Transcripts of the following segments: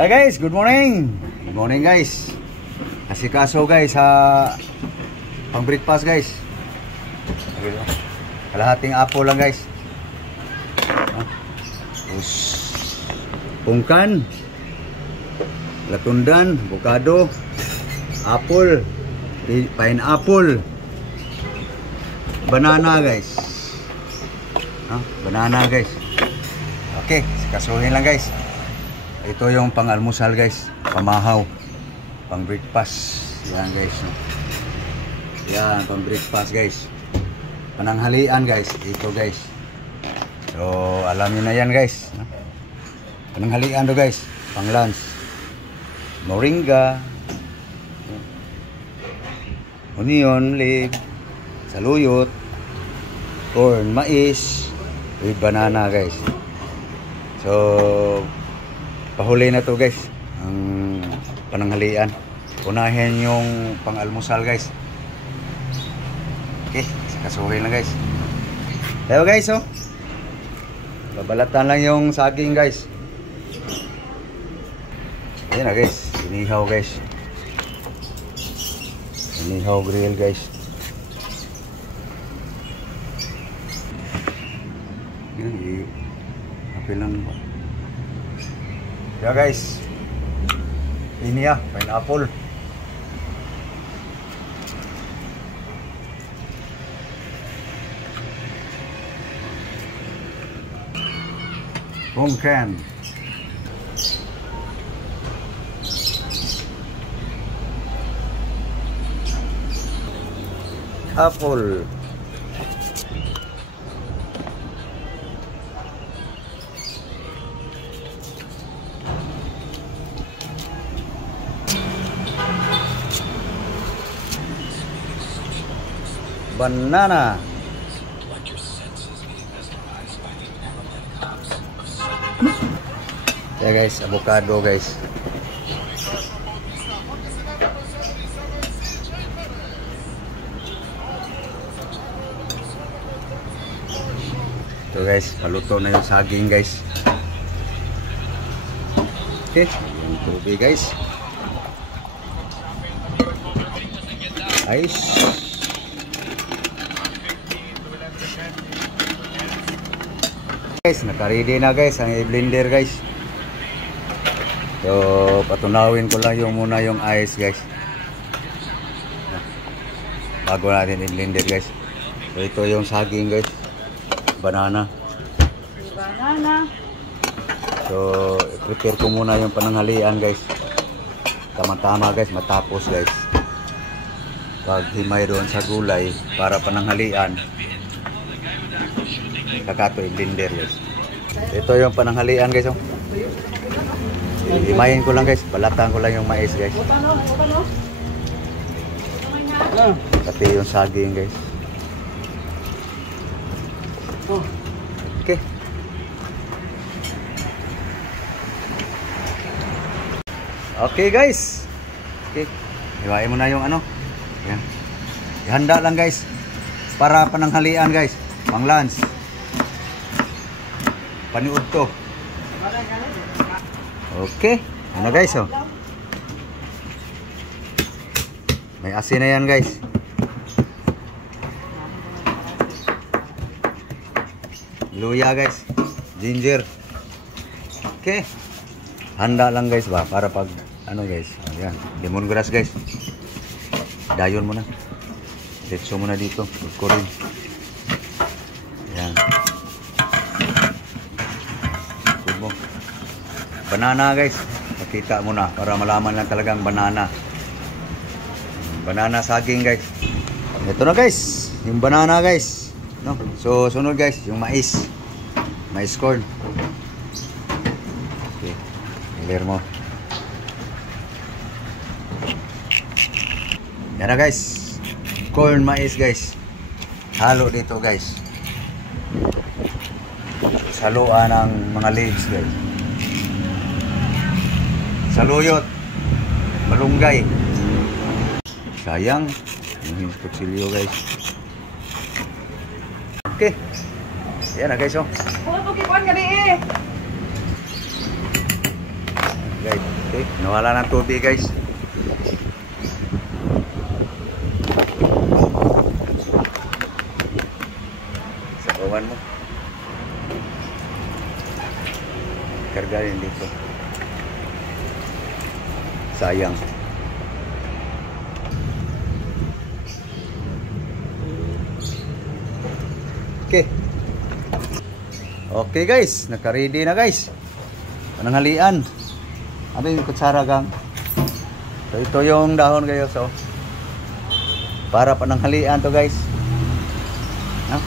Hi guys, good morning. Good morning guys. Asikaso guys sa pang breakfast guys. Kalahating apple lang guys. Terus pungkan, latundan, avocado, apple, pineapple, banana guys. Banana guys. Okay, sikasuhin lang guys. Ito yung pang-almusal guys, pamahaw, pang breakfast. Yan guys. Yan, pang breakfast guys. Pananghalian guys, ito guys. So, alam niyo na yan guys. Pananghalian do guys, pang lunch. Moringa, onion leaf, saluyot, corn, mais, with banana guys. So, pahuli na to guys ang pananghalian. Unahin yung pang-almusal guys. Okay, kasuhin lang guys. Tayo guys oh. Babalatan lang yung saging guys. Ayan na guys, inihaw guys. Inihaw grill guys. Yan, apil lang po. Ya guys, ini ya pineapple. Pungkan. Apple. Banana. Ya guys, avocado guys. Ito guys, paluto na yung saging guys. Okay, yung tubig guys. Ice. Guys, naka-ready na guys ang i-blender guys. So, patunawin ko lang yung muna yung ice guys. Bago natin i-blender guys. So, ito yung saging guys. Banana. Banana. So, prepare ko muna yung pananghalian guys. Tama-tama guys, matapos guys. Paghimay doon sa gulay para pananghalian. Kakato i-blender guys. Ito yung pananghalian guys oh. Himayin ko lang guys, balatan ko lang yung mais guys. Pati yung saging guys. Okay. Okay guys. Okay. Hiwain mo na yung ano. Yan. Ihanda lang guys para pananghalian guys. Pang lunch. Paniud to. Okay. Ano guys oh. May asin na yan guys. Luya guys. Ginger. Okay. Handa lang guys ba para pag ano guys. Ayan. Lemongrass guys. Dayon mo na. Letso mo na dito. Kurin. Ayan. Banana guys, pakita mo na para malaman lang talagang banana. Banana saging guys. Ito na guys, yung banana guys. No? So sunod guys, yung mais. Mais corn. Okay, clear mo. Yan na guys. Corn mais guys. Halo dito guys. Haluan ng mga leaves guys. Saluyot, malunggay. Sayang, yung kutsilyo guys. Okay. Yan na guys oh. Guys, okay, nawala ng tubig guys. Sabawan mo. Kargahin dito. Sayang. Okay. Okay guys, naka-ready na guys. Pananghalian. Abi yung kutsara gang. So ito yung dahon kayo, so para pananghalian to guys. Ha?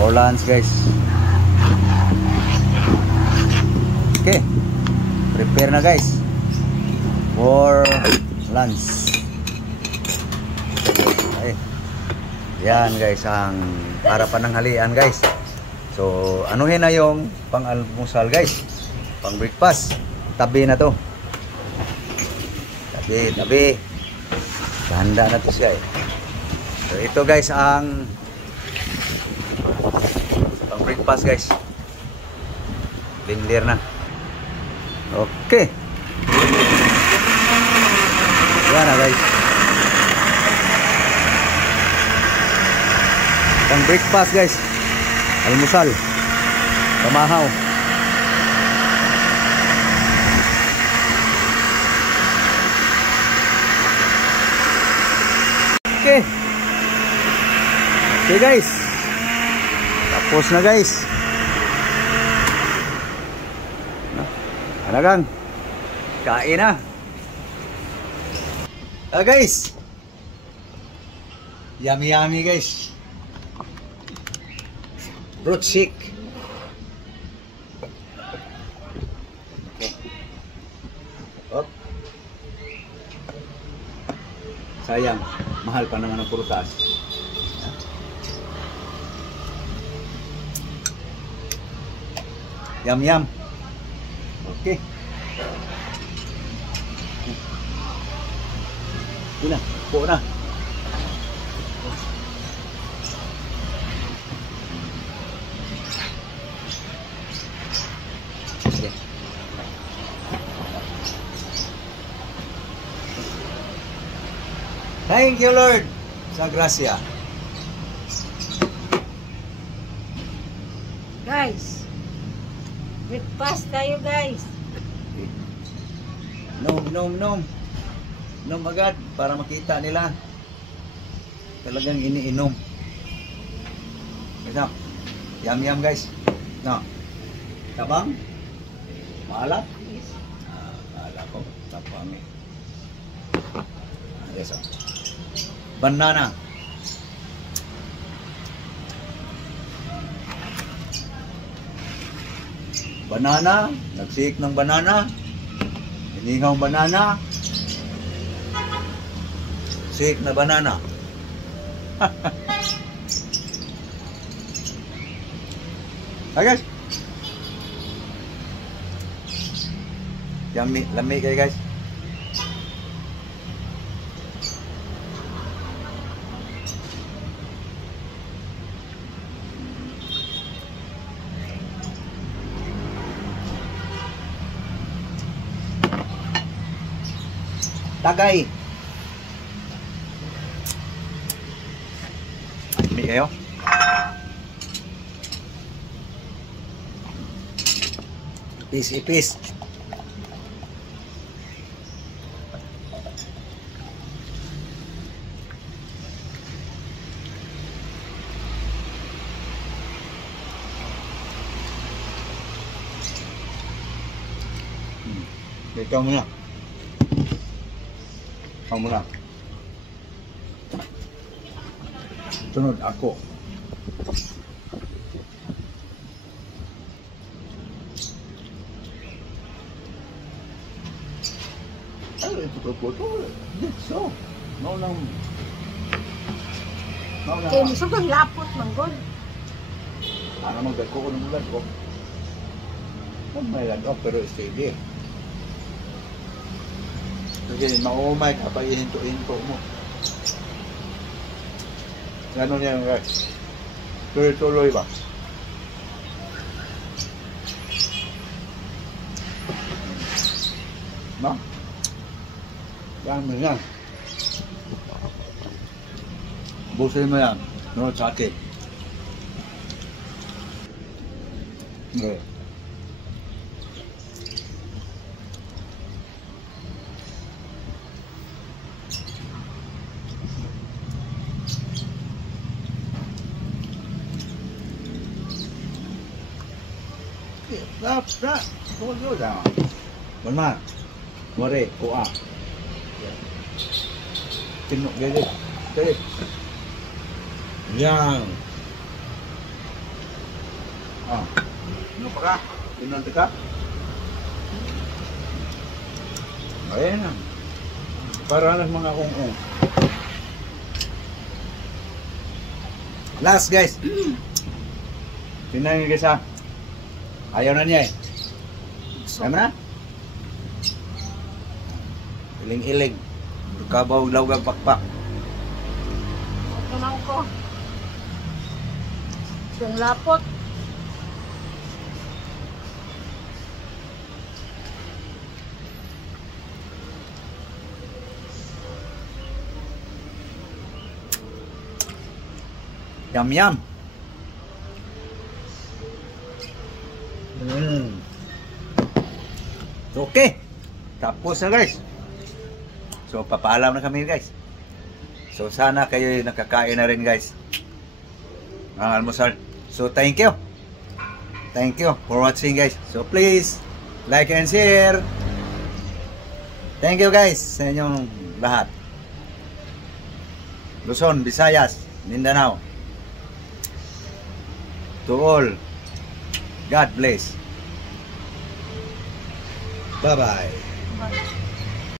For lunch guys. Okay. Prepare na guys for lunch. Okay. Yan guys ang para pananghalian guys. So anuhin na yung pang-almusal guys. Pang breakfast. Tabi na to. Tabi. Handa na to siya eh. So ito guys ang pang breakfast guys. Blender na. Okay. Yan na guys. Pang breakfast guys. Almusal. Pamahaw. Okay. Okay guys. Tapos na guys. Ano gang? Kain na. Guys. Yummy guys. Fruit shake. Okay. Op. Sayang, mahal pa naman ang prutas. Yum. Okay. Ina, po na. Okay. Thank you Lord sa grasya. Guys, breakfast tayo guys. Nom agad para makita nila. Talagang iniinom. Ito. Yum guys. No. Tabang? Maalat? Maalat ko. Tapang eh. Yes, oh. Banana. Banana. Nagsik ng banana. Hiningaw banana. Sik na banana. Hi guys. Yummy, lamig kayo guys. Tagay. Lamig kayo. Ipis. Ikaw muna. Ikaw muna. Sunod ako. Ay, ito po ito. So, no lang. Kaya gusto kong lapot manggol. Ano magdagko ko ng ulan ko? May lag-off pero steady. Kasi maumay ka pa ihinto-hinto mo. Ganon yan guys. Tuloy-tuloy ba? No? Yan mo yan. Busin mo yan. No, sa akin. Okay. Rap. Todo dah. Benar. More, kuah. Tinuk dia. Okey. Yang. Ano pa ka? Tinuk ka? Ayan na. Para lang mga kung. Last guys. Tingnan guys ha. Ayaw na niya eh. Tama na? Iling-iling. Kabaw lawgang pakpak. Tumaw ko. Yung lapot. Yum. Okay. Tapos na guys. So papaalam na kami guys. So sana kayo nakakain na rin guys ang almusal. So thank you. Thank you for watching guys. So please like and share. Thank you guys sa inyong lahat. Luzon, Visayas, Mindanao. To all, God bless. Bye-bye. Bye.